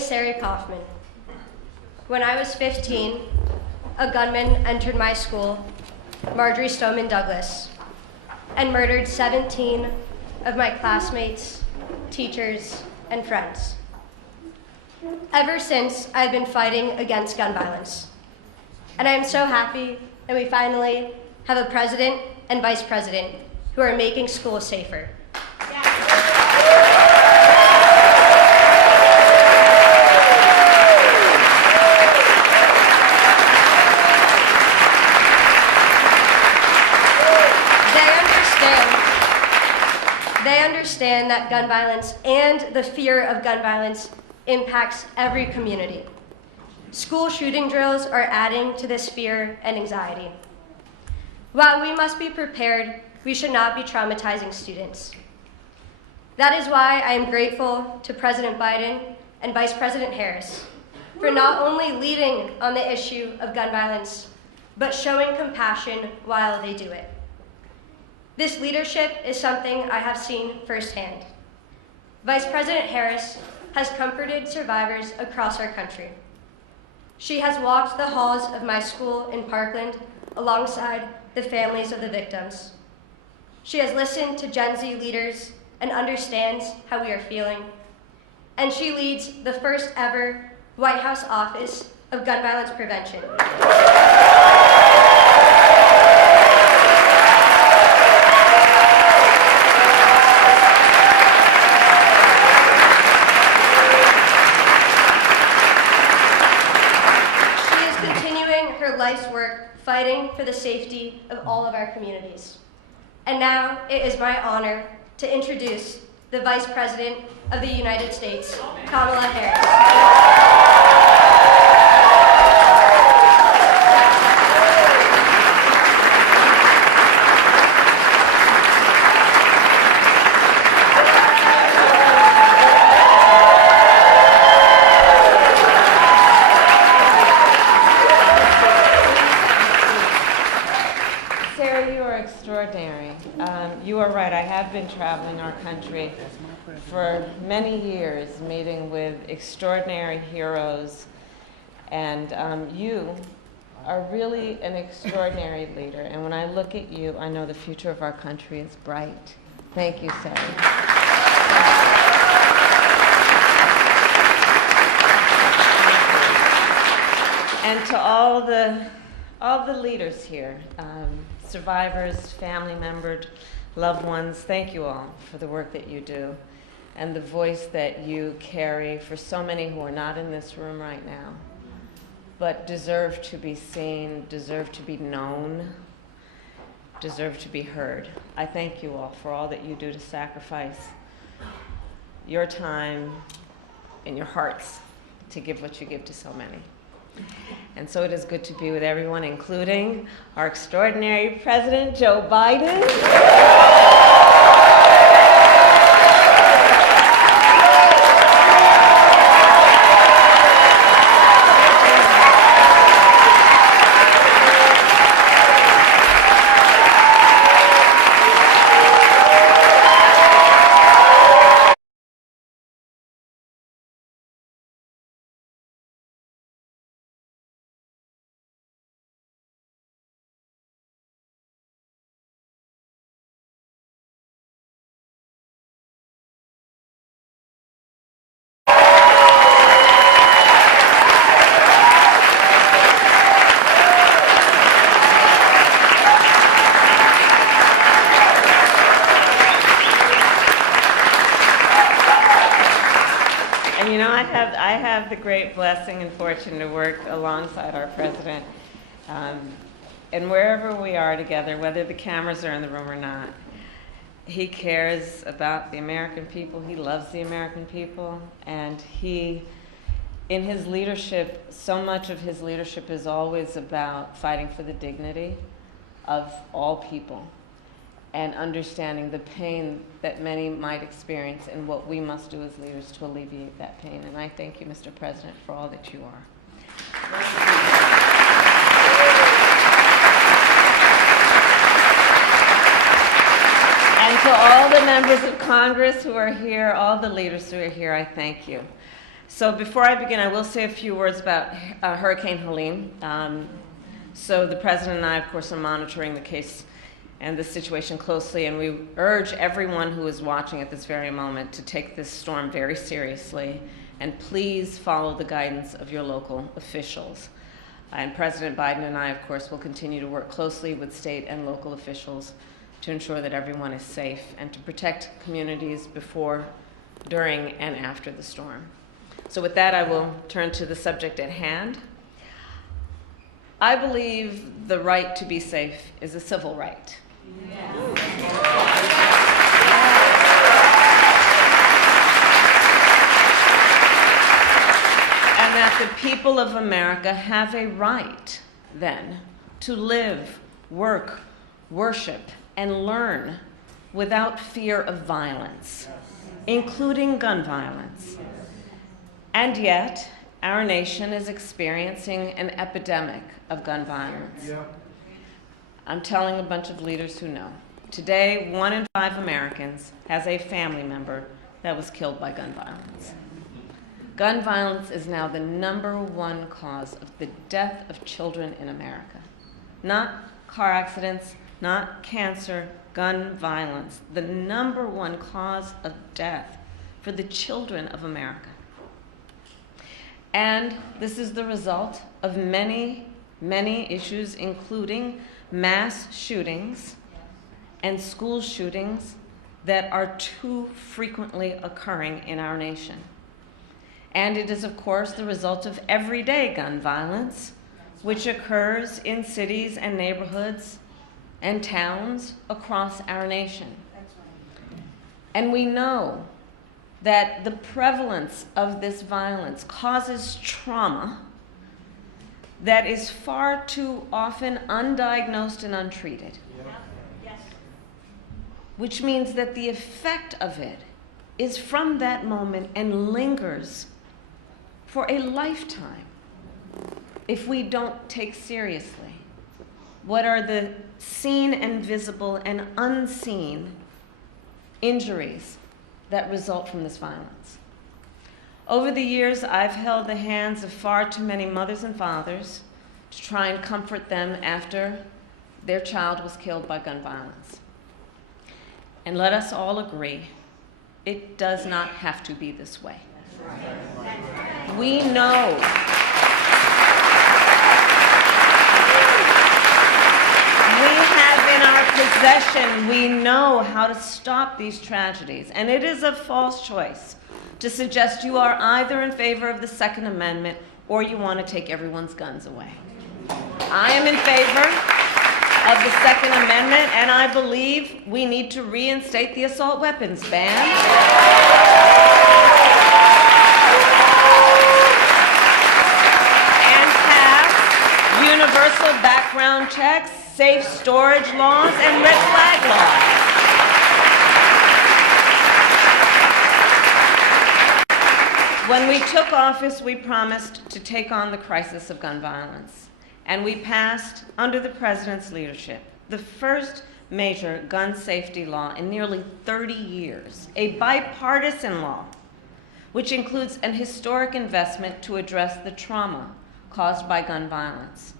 is Sarah Kaufman. When I was 15, a gunman entered my school, Marjorie Stoneman Douglas, and murdered 17 of my classmates, teachers, and friends. Ever since, I've been fighting against gun violence. And I am so happy that we finally have a president and vice president who are making schools safer. They understand that gun violence and the fear of gun violence impacts every community. School shooting drills are adding to this fear and anxiety. While we must be prepared, we should not be traumatizing students. That is why I am grateful to President Biden and Vice President Harris for not only leading on the issue of gun violence, but showing compassion while they do it. This leadership is something I have seen firsthand. Vice President Harris has comforted survivors across our country. She has walked the halls of my school in Parkland alongside the families of the victims. She has listened to Gen Z leaders and understands how we are feeling. And she leads the first ever White House Office of Gun Violence Prevention. Life's work fighting for the safety of all of our communities. And now it is my honor to introduce the Vice President of the United States, Kamala Harris. You are right. I have been traveling our country for many years, meeting with extraordinary heroes, and you are really an extraordinary leader. And when I look at you, I know the future of our country is bright. Thank you, Sarah. And to all the leaders here, survivors, family members, loved ones, thank you all for the work that you do and the voice that you carry for so many who are not in this room right now, but deserve to be seen, deserve to be known, deserve to be heard. I thank you all for all that you do to sacrifice your time and your hearts to give what you give to so many. And so it is good to be with everyone, including our extraordinary President, Joe Biden. I have the great blessing and fortune to work alongside our president. And wherever we are together, whether the cameras are in the room or not, he cares about the American people. He loves the American people. And he, in his leadership, so much of his leadership is always about fighting for the dignity of all people and understanding the pain that many might experience and what we must do as leaders to alleviate that pain. And I thank you, Mr. President, for all that you are. And to all the members of Congress who are here, all the leaders who are here, I thank you. So before I begin, I will say a few words about Hurricane Helene. So the President and I, of course, are monitoring the case and the situation closely, and we urge everyone who is watching at this very moment to take this storm very seriously, and please follow the guidance of your local officials. And President Biden and I, of course, will continue to work closely with state and local officials to ensure that everyone is safe and to protect communities before, during, and after the storm. So with that, I will turn to the subject at hand. I believe the right to be safe is a civil right. Yeah. And that the people of America have a right, then, to live, work, worship, and learn without fear of violence, including gun violence. And yet, our nation is experiencing an epidemic of gun violence. Yeah. I'm telling a bunch of leaders who know. Today, 1 in 5 Americans has a family member that was killed by gun violence. Gun violence is now the #1 cause of the death of children in America. Not car accidents, not cancer, gun violence. The #1 cause of death for the children of America. And this is the result of many, many issues, including mass shootings and school shootings that are too frequently occurring in our nation. And it is, of course, the result of everyday gun violence, which occurs in cities and neighborhoods and towns across our nation. And we know that the prevalence of this violence causes trauma that is far too often undiagnosed and untreated. Yes. Which means that the effect of it is from that moment and lingers for a lifetime if we don't take seriously what are the seen and visible and unseen injuries that result from this violence. Over the years, I've held the hands of far too many mothers and fathers to try and comfort them after their child was killed by gun violence. And let us all agree, it does not have to be this way. We know in our possession, we know how to stop these tragedies. And it is a false choice to suggest you are either in favor of the Second Amendment or you want to take everyone's guns away. I am in favor of the Second Amendment, and I believe we need to reinstate the assault weapons ban. And pass universal background checks, safe storage laws, and red flag laws. When we took office, we promised to take on the crisis of gun violence. And we passed, under the President's leadership, the first major gun safety law in nearly 30 years, a bipartisan law, which includes an historic investment to address the trauma caused by gun violence.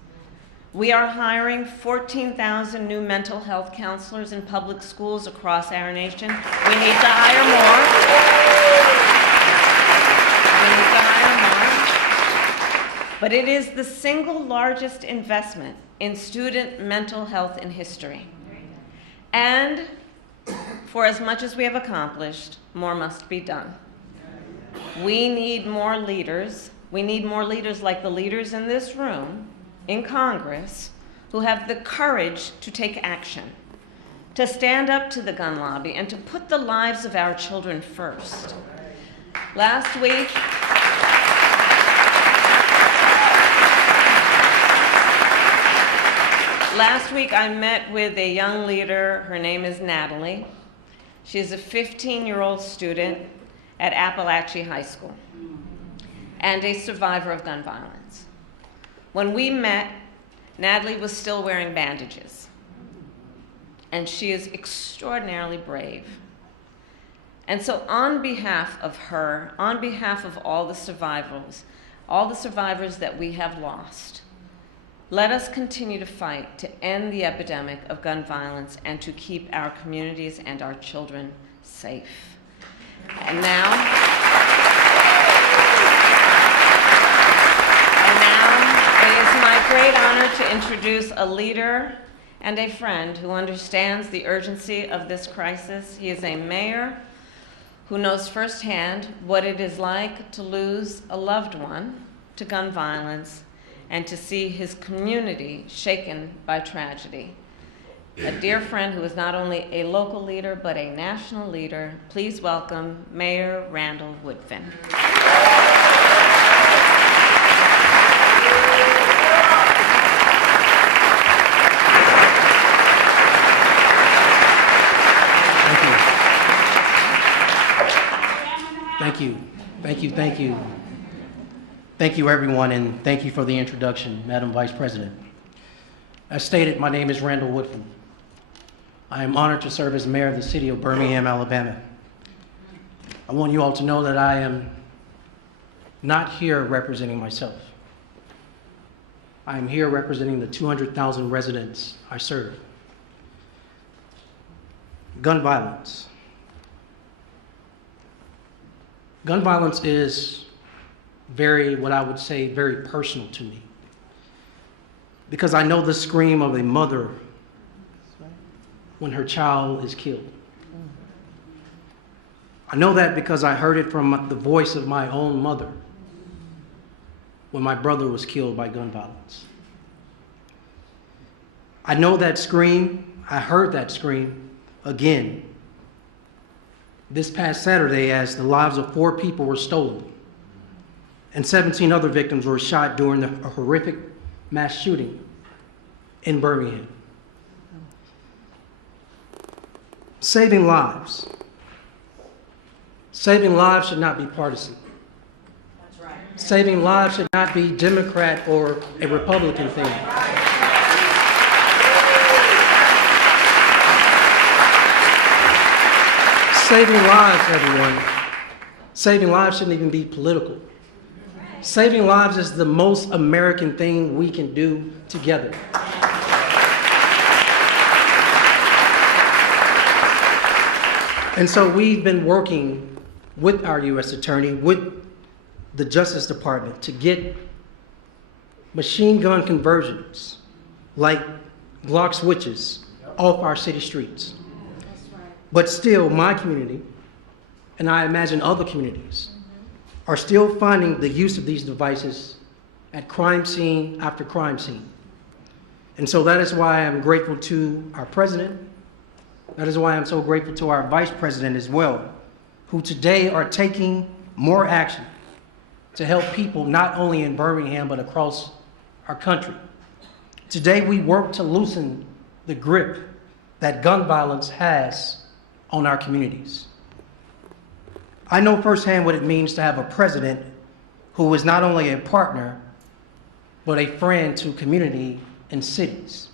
We are hiring 14,000 new mental health counselors in public schools across our nation. We need to hire more. But it is the single largest investment in student mental health in history. And for as much as we have accomplished, more must be done. We need more leaders. We need more leaders like the leaders in this room, in Congress, who have the courage to take action, to stand up to the gun lobby, and to put the lives of our children first. Last week I met with a young leader. Her name is Natalie. She is a 15-year-old student at Appalachia High School and a survivor of gun violence. When we met, Natalie was still wearing bandages, and she is extraordinarily brave. And so on behalf of her, on behalf of all the survivors that we have lost, let us continue to fight to end the epidemic of gun violence and to keep our communities and our children safe. And now, it is my great honor to introduce a leader and a friend who understands the urgency of this crisis. He is a mayor who knows firsthand what it is like to lose a loved one to gun violence and to see his community shaken by tragedy. A dear friend who is not only a local leader, but a national leader. Please welcome Mayor Randall Woodfin. Thank you, everyone, and thank you for the introduction, Madam Vice President. As stated, my name is Randall Woodfin. I am honored to serve as mayor of the city of Birmingham, Alabama. I want you all to know that I am not here representing myself. I am here representing the 200,000 residents I serve. Gun violence. Gun violence is what I would say, very personal to me. Because I know the scream of a mother when her child is killed. I know that because I heard it from the voice of my own mother when my brother was killed by gun violence. I know that scream, I heard that scream again this past Saturday as the lives of 4 people were stolen and 17 other victims were shot during a horrific mass shooting in Birmingham. Saving lives. Saving lives should not be partisan. That's right. Saving lives should not be Democrat or a Republican thing. Saving lives, everyone. Saving lives shouldn't even be political. Saving lives is the most American thing we can do together. And so we've been working with our U.S. Attorney, with the Justice Department, to get machine gun conversions like Glock switches off our city streets. But still, my community, and I imagine other communities, are still finding the use of these devices at crime scene after crime scene. And so that is why I'm grateful to our president. That is why I'm so grateful to our vice president as well, who today are taking more action to help people not only in Birmingham, but across our country. Today, we work to loosen the grip that gun violence has on our communities. I know firsthand what it means to have a president who is not only a partner, but a friend to community and cities.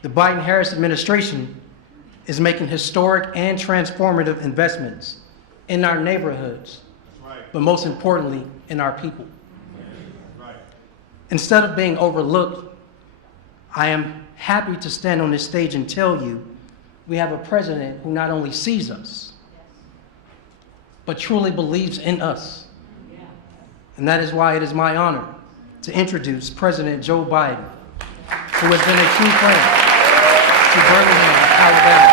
The Biden-Harris administration is making historic and transformative investments in our neighborhoods, but most importantly, in our people. Instead of being overlooked, I am happy to stand on this stage and tell you we have a president who not only sees us, but truly believes in us. And that is why it is my honor to introduce President Joe Biden, who has been a true friend to Birmingham, Alabama.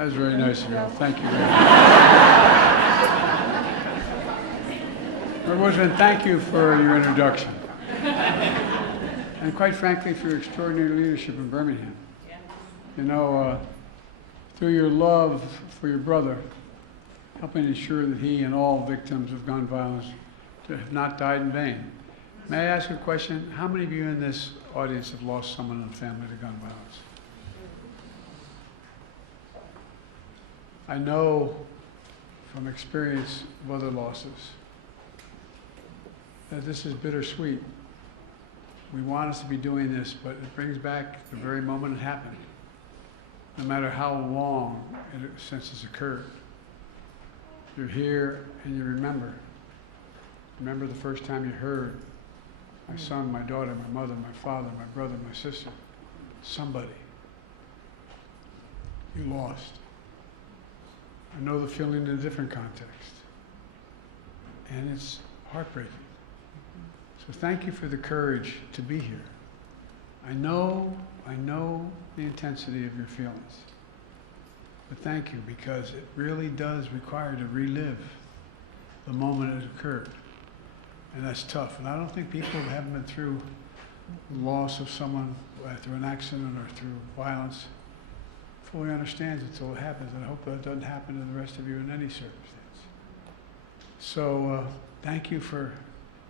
That was very nice of you. Thank you. Lord Woodfin, thank you for your introduction. And quite frankly, for your extraordinary leadership in Birmingham. You know, through your love for your brother, helping ensure that he and all victims of gun violence have not died in vain. May I ask a question? How many of you in this audience have lost someone in the family to gun violence? I know from experience of other losses that this is bittersweet. We want us to be doing this, but it brings back the very moment it happened, no matter how long since it's occurred. You're here and you remember. Remember the first time you heard my son, my daughter, my mother, my father, my brother, my sister, somebody you lost. I know the feeling in a different context, and it's heartbreaking. So thank you for the courage to be here. I know the intensity of your feelings, but thank you, because it really does require to relive the moment it occurred, and that's tough. And I don't think people who haven't been through the loss of someone through an accident or through violence fully understands it until it happens, and I hope that doesn't happen to the rest of you in any circumstance. So thank you,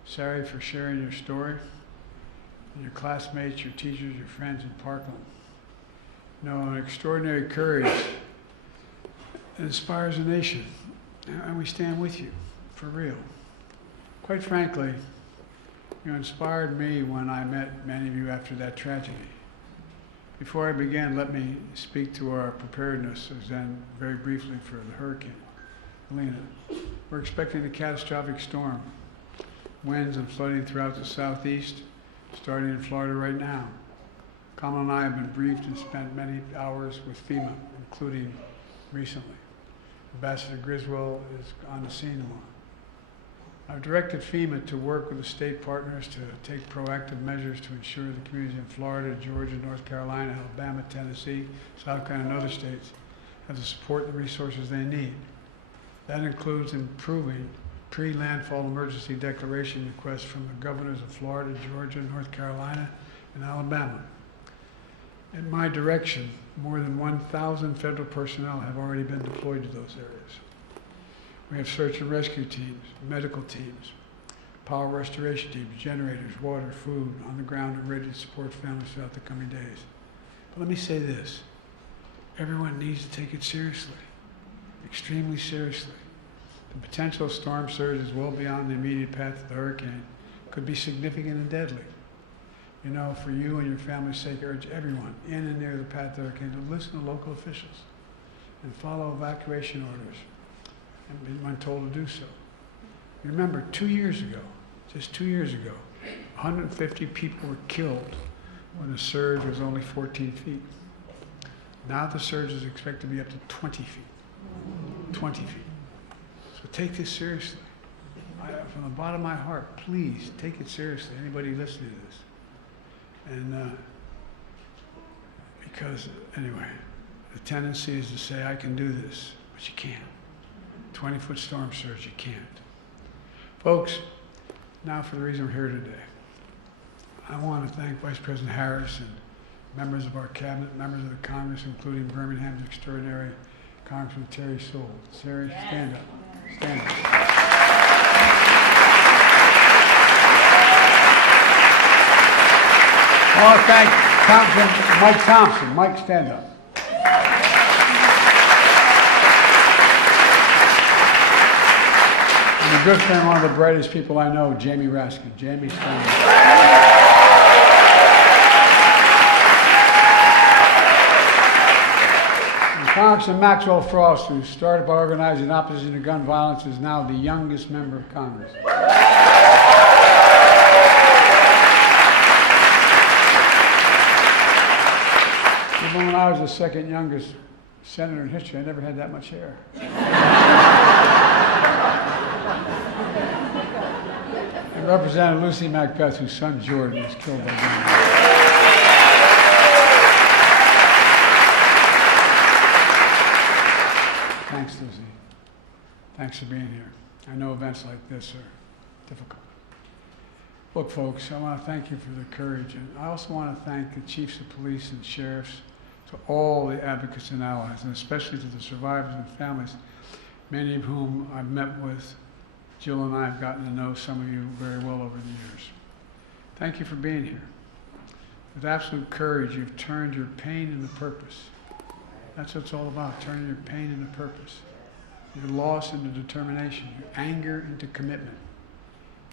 Sari, for sharing your story, and your classmates, your teachers, your friends in Parkland. You know, an extraordinary courage inspires a nation, and we stand with you, for real. Quite frankly, you inspired me when I met many of you after that tragedy. Before I begin, let me speak to our preparedness, then very briefly, for the hurricane. Helene, we're expecting a catastrophic storm. Winds and flooding throughout the southeast, starting in Florida right now. Kamala and I have been briefed and spent many hours with FEMA, including recently. Ambassador Griswold is on the scene tomorrow. I've directed FEMA to work with the state partners to take proactive measures to ensure the communities in Florida, Georgia, North Carolina, Alabama, Tennessee, South Carolina, and other states have the support and resources they need. That includes improving pre-landfall emergency declaration requests from the governors of Florida, Georgia, North Carolina, and Alabama. In my direction, more than 1,000 federal personnel have already been deployed to those areas. We have search and rescue teams, medical teams, power restoration teams, generators, water, food on the ground and ready to support families throughout the coming days. But let me say this, everyone needs to take it seriously, extremely seriously. The potential storm surge is well beyond the immediate path of the hurricane, could be significant and deadly. You know, for you and your family's sake, I urge everyone in and near the path of the hurricane to listen to local officials and follow evacuation orders and when told to do so. Remember, 2 years ago, just 2 years ago, 150 people were killed when the surge was only 14 feet. Now the surge is expected to be up to 20 feet. 20 feet. So take this seriously. From the bottom of my heart, please take it seriously, anybody listening to this. And because, anyway, the tendency is to say, I can do this, but you can't. 20-foot storm surge, you can't. Folks, now for the reason we're here today. I want to thank Vice President Harris and members of our cabinet, members of the Congress, including Birmingham's extraordinary Congressman Terry Sewell. Terry, stand up. Stand up. I want to thank Congressman Mike Thompson. Mike, stand up. And a good friend, one of the brightest people I know, Jamie Raskin. Jamie, stand up. Congressman Maxwell Frost, who started by organizing opposition to gun violence, is now the youngest member of Congress. Even when I was the second youngest senator in history, I never had that much hair. And Representative Lucy Macbeth, whose son Jordan was killed by gun. Thanks, Lucy. Thanks for being here. I know events like this are difficult. Look, folks, I want to thank you for the courage, and I also want to thank the chiefs of police and sheriffs, to all the advocates and allies, and especially to the survivors and families, many of whom I've met with. Jill and I have gotten to know some of you very well over the years. Thank you for being here. With absolute courage, you've turned your pain into purpose. That's what it's all about, turning your pain into purpose. Your loss into determination, your anger into commitment,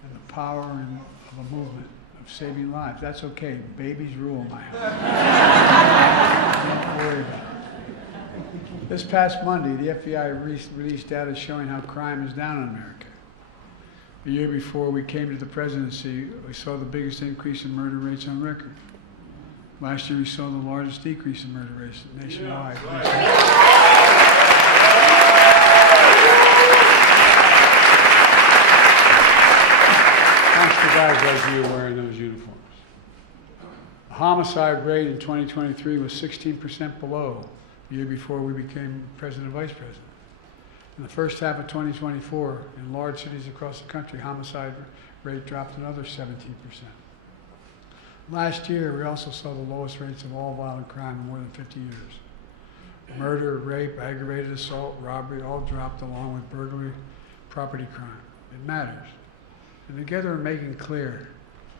and the power of a movement of saving lives. That's okay. Babies rule in my house. Don't worry about it. This past Monday, the FBI released data showing how crime is down in America. The year before we came to the presidency, we saw the biggest increase in murder rates on record. Last year, we saw the largest decrease in murder rates nationwide. Thanks to guys like you wearing those uniforms. The homicide rate in 2023 was 16% below the year before we became president and vice president. In the first half of 2024, in large cities across the country, homicide rate dropped another 17%. Last year, we also saw the lowest rates of all violent crime in more than 50 years. Murder, rape, aggravated assault, robbery all dropped along with burglary, property crime. It matters. And together we're making clear,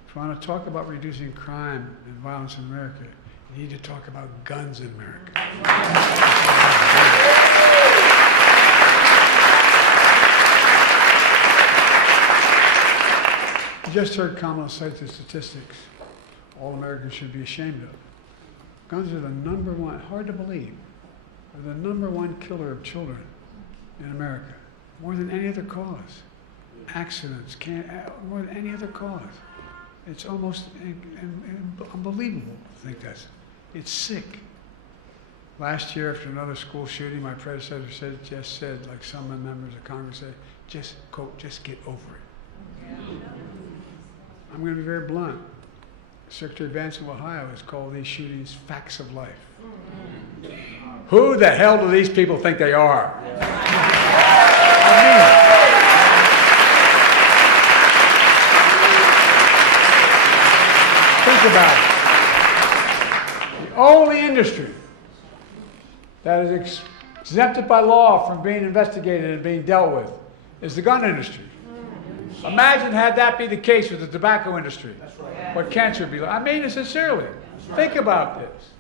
if you want to talk about reducing crime and violence in America, you need to talk about guns in America. You just heard Kamala cite the statistics all Americans should be ashamed of. Guns are the number one, hard to believe, are the number one killer of children in America, more than any other cause. Accidents, more than any other cause. It's almost unbelievable to think it's sick. Last year, after another school shooting, my predecessor said, like some members of Congress said, just get over it. I'm going to be very blunt. Secretary Vance of Ohio has called these shootings facts of life. Who the hell do these people think they are? I mean it. Think about it. The only industry that is exempted by law from being investigated and being dealt with is the gun industry. Imagine had that be the case with the tobacco industry. What cancer would be like. I mean it sincerely. Think about this.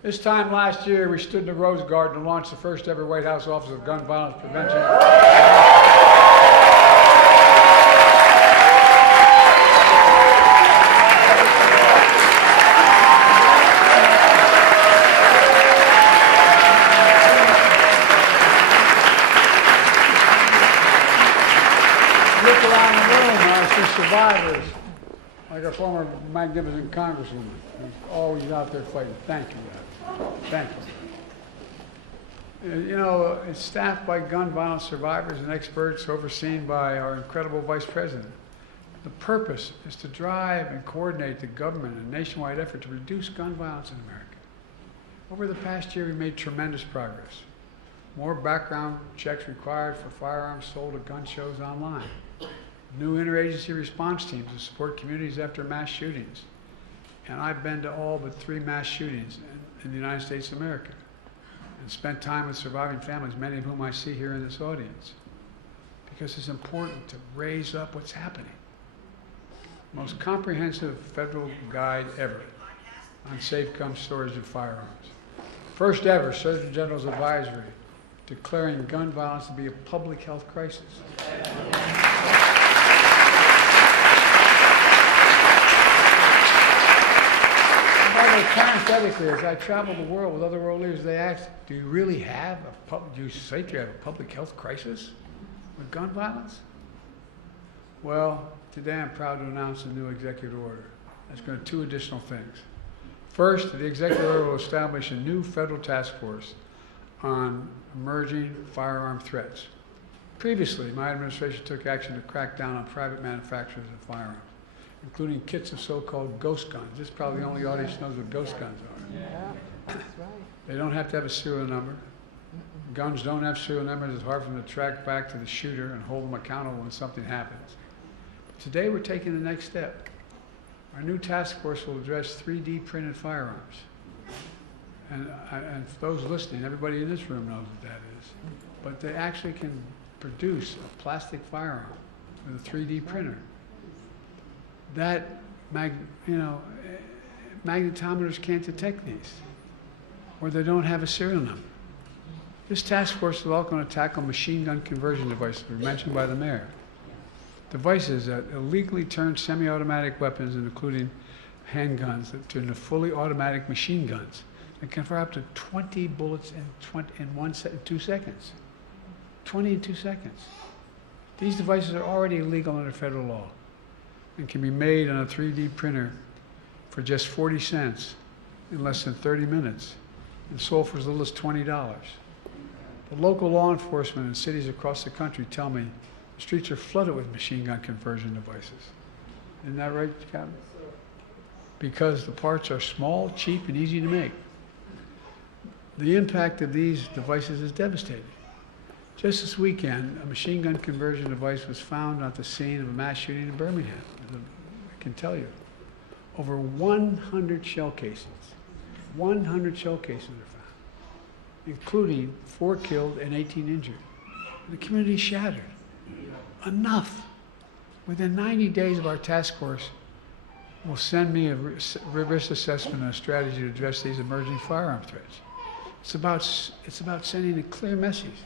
This time last year, we stood in the Rose Garden and launched the first ever White House Office of Gun Violence Prevention. Look around the room and I see survivors, like our former magnificent congresswoman, who's always out there fighting. Thank you, guys. Thank you. You know, it's staffed by gun violence survivors and experts, overseen by our incredible vice president. The purpose is to drive and coordinate the government in a nationwide effort to reduce gun violence in America. Over the past year, we made tremendous progress. More background checks required for firearms sold at gun shows online. New interagency response teams to support communities after mass shootings. And I've been to all but 3 mass shootings in the United States of America and spent time with surviving families, many of whom I see here in this audience, because it's important to raise up what's happening. Most comprehensive federal guide ever on safe gun storage and firearms. First ever Surgeon General's advisory declaring gun violence to be a public health crisis. Parenthetically, as I travel the world with other world leaders, they ask, do you really have do you say you have a public health crisis with gun violence? Well, today I'm proud to announce a new executive order. That's going to do 2 additional things. First, the executive order will establish a new federal task force on emerging firearm threats. Previously, my administration took action to crack down on private manufacturers of firearms, including kits of so-called ghost guns. This is probably the only audience knows what ghost guns are. Yeah, that's right. They don't have to have a serial number. Guns don't have serial numbers. It's hard for them to track back to the shooter and hold them accountable when something happens. But today we're taking the next step. Our new task force will address 3D printed firearms. And for those listening, everybody in this room knows what that is. But they actually can produce a plastic firearm with a 3D printer. That, magnetometers can't detect these, or they don't have a serial number. This task force is all going to tackle machine gun conversion devices, mentioned by the mayor. Devices that illegally turn semi-automatic weapons, including handguns, into fully automatic machine guns that can fire up to 20 bullets in 2 seconds. 20 in 2 seconds. These devices are already illegal under federal law and can be made on a 3D printer for just 40 cents in less than 30 minutes and sold for as little as $20. The local law enforcement in cities across the country tell me the streets are flooded with machine gun conversion devices. Isn't that right, Captain? Because the parts are small, cheap, and easy to make. The impact of these devices is devastating. Just this weekend, a machine gun conversion device was found at the scene of a mass shooting in Birmingham. I can tell you, over 100 shell casings. 100 shell casings are found, including 4 killed and 18 injured. The community is shattered. Enough. Within 90 days of our task force, will send me a risk assessment and a strategy to address these emerging firearm threats. It's about sending a clear message.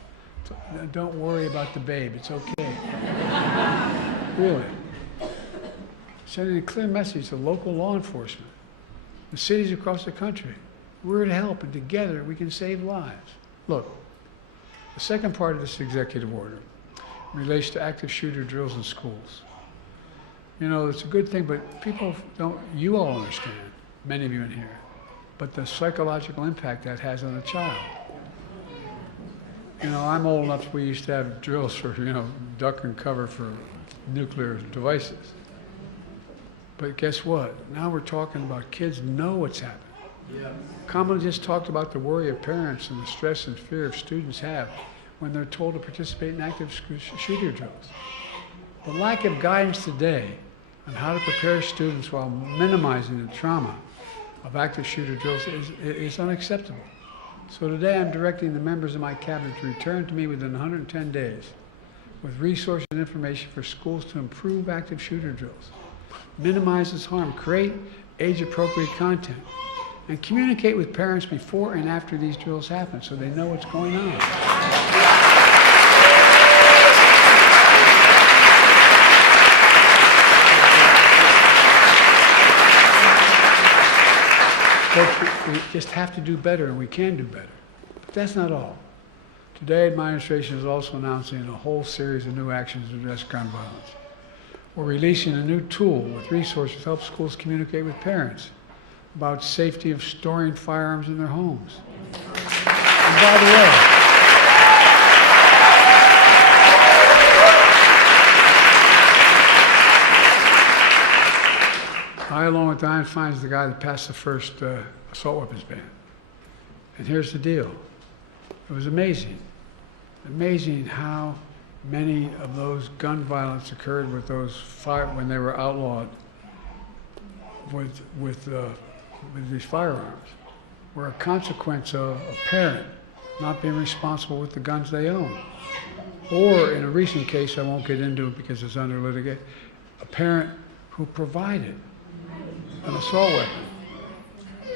Don't worry about the babe, it's okay. Really. Sending a clear message to local law enforcement, the cities across the country. We're to help, and together we can save lives. Look, the second part of this executive order relates to active shooter drills in schools. You know, it's a good thing, but people don't, you all understand, many of you in here, but the psychological impact that has on a child. You know, I'm old enough, we used to have drills for, duck and cover for nuclear devices. But guess what? Now we're talking about kids know what's happening. Yeah. Kamala just talked about the worry of parents and the stress and fear of students have when they're told to participate in active shooter drills. The lack of guidance today on how to prepare students while minimizing the trauma of active shooter drills is unacceptable. So today I'm directing the members of my cabinet to return to me within 110 days with resources and information for schools to improve active shooter drills, minimize its harm, create age-appropriate content, and communicate with parents before and after these drills happen so they know what's going on. We just have to do better, and we can do better. But that's not all. Today, my administration is also announcing a whole series of new actions to address gun violence. We're releasing a new tool with resources to help schools communicate with parents about safety of storing firearms in their homes. And by the way, I, along with Diane Fines, is the guy that passed the first assault weapons ban. And here's the deal. It was amazing. Amazing how many of those gun violence occurred with those when they were outlawed with these firearms were a consequence of a parent not being responsible with the guns they own. Or in a recent case, I won't get into it because it's under litigation, a parent who provided an assault weapon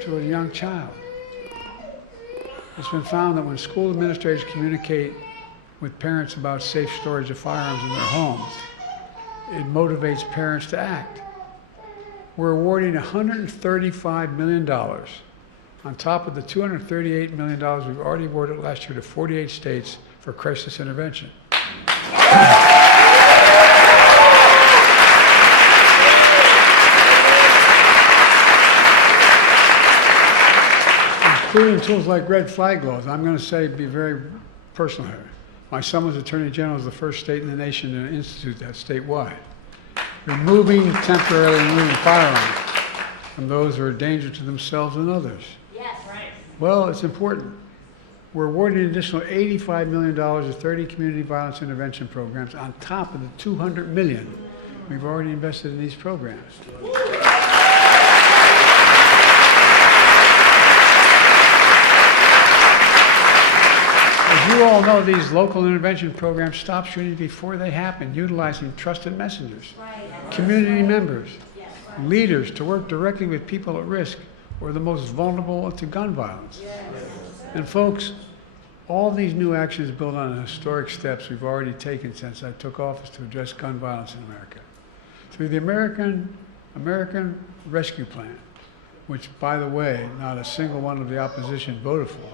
to a young child. It's been found that when school administrators communicate with parents about safe storage of firearms in their homes, it motivates parents to act. We're awarding $135 million on top of the $238 million we've already awarded last year to 48 states for crisis intervention. Including tools like red flag laws. I'm going to say, be very personal here. My son was Attorney General, is the first state in the nation to institute that statewide. Temporarily removing firearms from those who are a danger to themselves and others. Yes. Right. Well, it's important. We're awarding an additional $85 million to 30 community violence intervention programs on top of the $200 million we've already invested in these programs. As you all know, these local intervention programs stop shootings before they happen, utilizing trusted messengers, community members, leaders to work directly with people at risk or the most vulnerable to gun violence. And folks, all these new actions build on the historic steps we've already taken since I took office to address gun violence in America. Through the American Rescue Plan, which, by the way, not a single one of the opposition voted for.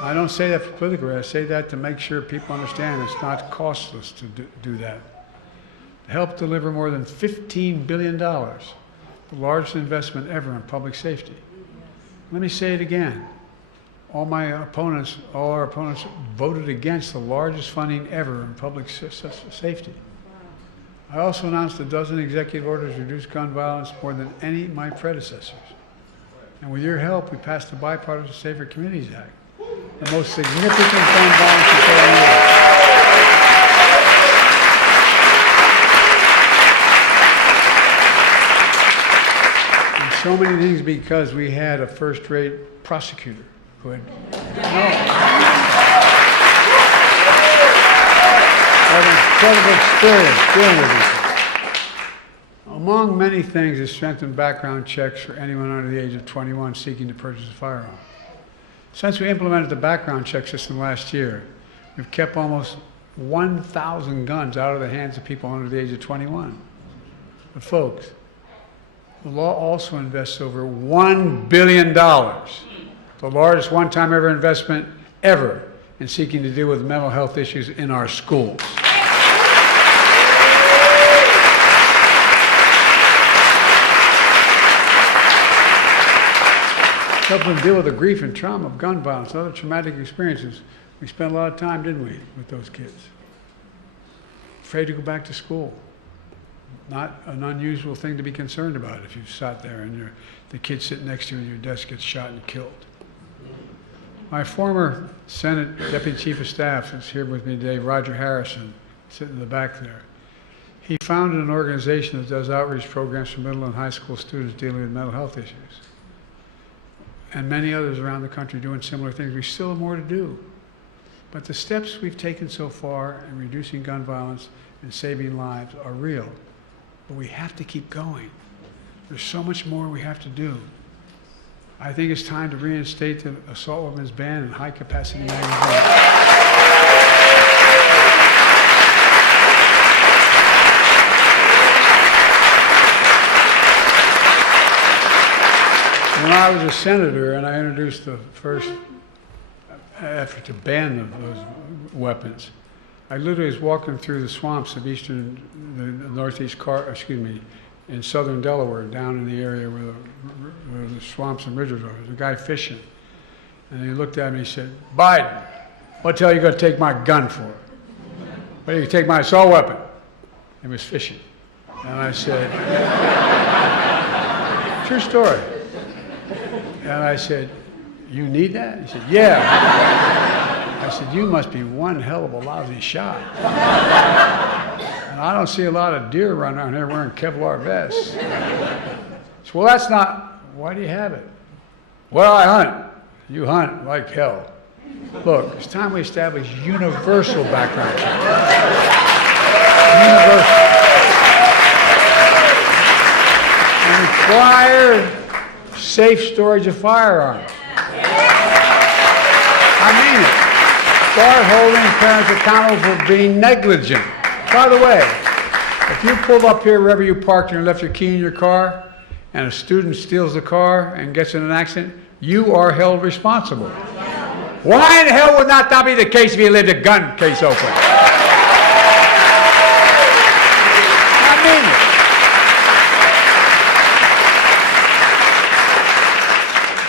I don't say that for political, I say that to make sure people understand it's not costless to do that. To help deliver more than $15 billion, the largest investment ever in public safety. Let me say it again. All our opponents voted against the largest funding ever in public safety. I also announced a dozen executive orders to reduce gun violence more than any of my predecessors. And with your help, we passed the Bipartisan Safer Communities Act, the most significant gun violence control in the world. And so many things because we had a first-rate prosecutor who had incredible experience dealing with these. Among many things is strengthened background checks for anyone under the age of 21 seeking to purchase a firearm. Since we implemented the background check system last year, we've kept almost 1,000 guns out of the hands of people under the age of 21. But folks, the law also invests over $1 billion, the largest one-time ever investment ever in seeking to deal with mental health issues in our schools. Help them deal with the grief and trauma of gun violence and other traumatic experiences. We spent a lot of time, didn't we, with those kids? Afraid to go back to school. Not an unusual thing to be concerned about if you've sat there and the kid sitting next to you in your desk gets shot and killed. My former Senate Deputy Chief of Staff is here with me today, Roger Harrison, sitting in the back there. He founded an organization that does outreach programs for middle and high school students dealing with mental health issues. And many others around the country doing similar things. We still have more to do. But the steps we've taken so far in reducing gun violence and saving lives are real. But we have to keep going. There's so much more we have to do. I think it's time to reinstate the assault weapons ban and high-capacity magazines. When I was a senator and I introduced the first effort to ban those weapons, I literally was walking through the swamps of in southern Delaware, down in the area where the swamps and ridges are. There's a guy fishing. And he looked at me and he said, "Biden, what the hell are you going to take my gun for? What, are you going to take my assault weapon?" He was fishing. And I said, true story. And I said, "You need that?" He said, "Yeah." I said, "You must be one hell of a lousy shot." And I don't see a lot of deer running around here wearing Kevlar vests. He said, "Well, that's not, why do you have it?" "Well, I hunt." "You hunt like hell." Look, it's time we establish universal background checks. Universal. And require safe storage of firearms. I mean it. Start holding parents accountable for being negligent. By the way, if you pulled up here wherever you parked and left your key in your car, and a student steals the car and gets in an accident, you are held responsible. Why in the hell would not that be the case if you left a gun case open? I mean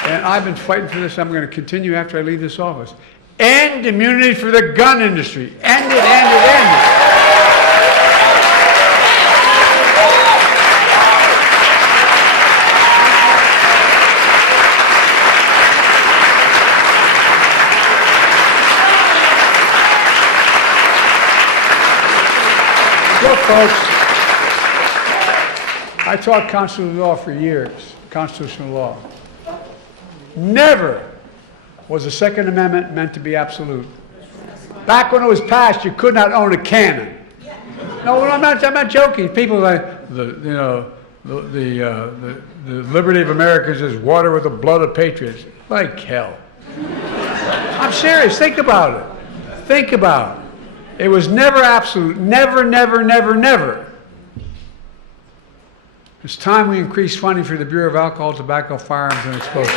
it. And I've been fighting for this. I'm going to continue after I leave this office. End immunity for the gun industry. End it, end it, end it. Look, folks, I taught constitutional law for years, constitutional law. Never was the Second Amendment meant to be absolute. Back when it was passed, you could not own a cannon. No, I'm not joking. People like the liberty of Americans is water with the blood of patriots. Like hell. I'm serious. Think about it. Think about it. It was never absolute. Never, never, never, never. It's time we increase funding for the Bureau of Alcohol, Tobacco, Firearms, and Explosives.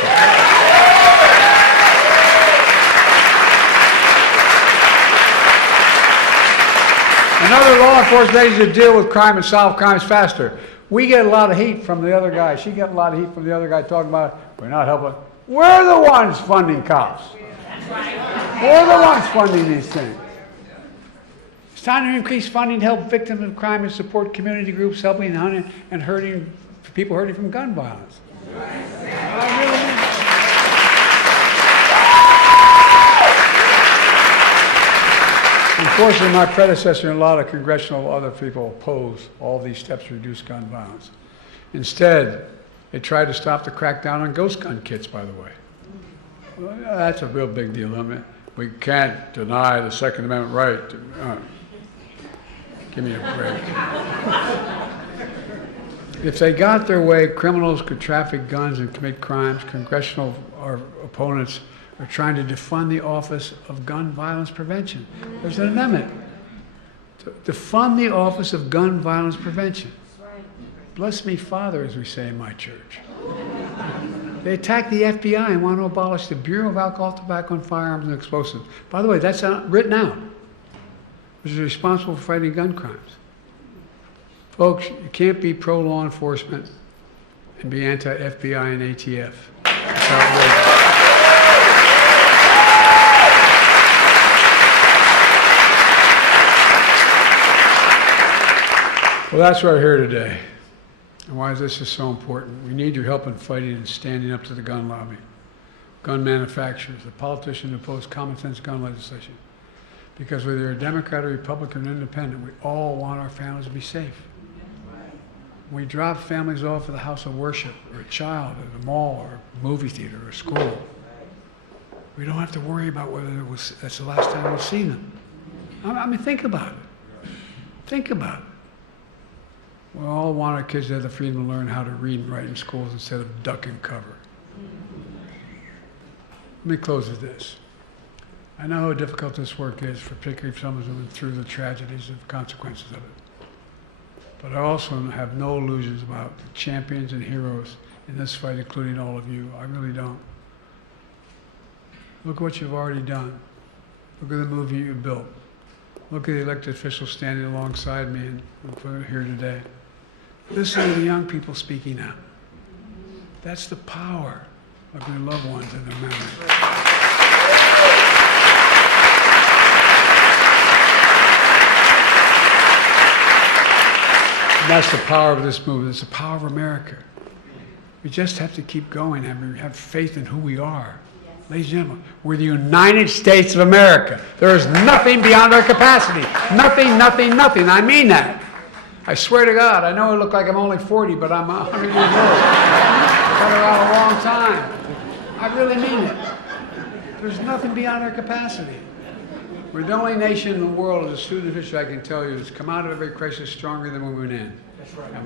Another law enforcement agency to deal with crime and solve crimes faster. We get a lot of heat from the other guy. She get a lot of heat from the other guy talking about, we're not helping. We're the ones funding cops. We're the ones funding these things. It's time to increase funding to help victims of crime and support community groups helping and hurting people hurting from gun violence. Unfortunately, my predecessor and a lot of congressional other people opposed all these steps to reduce gun violence. Instead, they tried to stop the crackdown on ghost gun kits, by the way. Well, that's a real big deal. I mean, we can't deny the Second Amendment right to, give me a break. If they got their way, criminals could traffic guns and commit crimes. Congressional opponents are trying to defund the Office of Gun Violence Prevention. There's an amendment to defund the Office of Gun Violence Prevention. Bless me, Father, as we say in my church. They attack the FBI and want to abolish the Bureau of Alcohol, Tobacco, and Firearms and Explosives. By the way, that's written out, which is responsible for fighting gun crimes. Folks, you can't be pro-law enforcement and be anti-FBI and ATF. That's how it works. Well, that's why we're here today, and why this is so important. We need your help in fighting and standing up to the gun lobby, gun manufacturers, the politicians who oppose common sense gun legislation. Because whether you're a Democrat or Republican or Independent, we all want our families to be safe. When we drop families off at the house of worship, or a child at a mall, or a movie theater, or a school, we don't have to worry about whether that's the last time we'll see them. I mean, think about it. Think about it. We all want our kids to have the freedom to learn how to read and write in schools instead of duck and cover. Let me close with this. I know how difficult this work is, particularly if someone's been through the tragedies and consequences of it. But I also have no illusions about the champions and heroes in this fight, including all of you. I really don't. Look what you've already done. Look at the movie you built. Look at the elected officials standing alongside me and here today. Listen to the young people speaking out. That's the power of their loved ones and their memories. And that's the power of this movement. It's the power of America. We just have to keep going and have faith in who we are. Ladies and gentlemen, we're the United States of America. There is nothing beyond our capacity. Nothing, nothing, nothing. I mean that. I swear to God, I know I look like I'm only 40, but I'm 100 years old. I've been around a long time. I really mean it. There's nothing beyond our capacity. We're the only nation in the world, as a student official, I can tell you, that's come out of every crisis stronger than when we went in. That's right.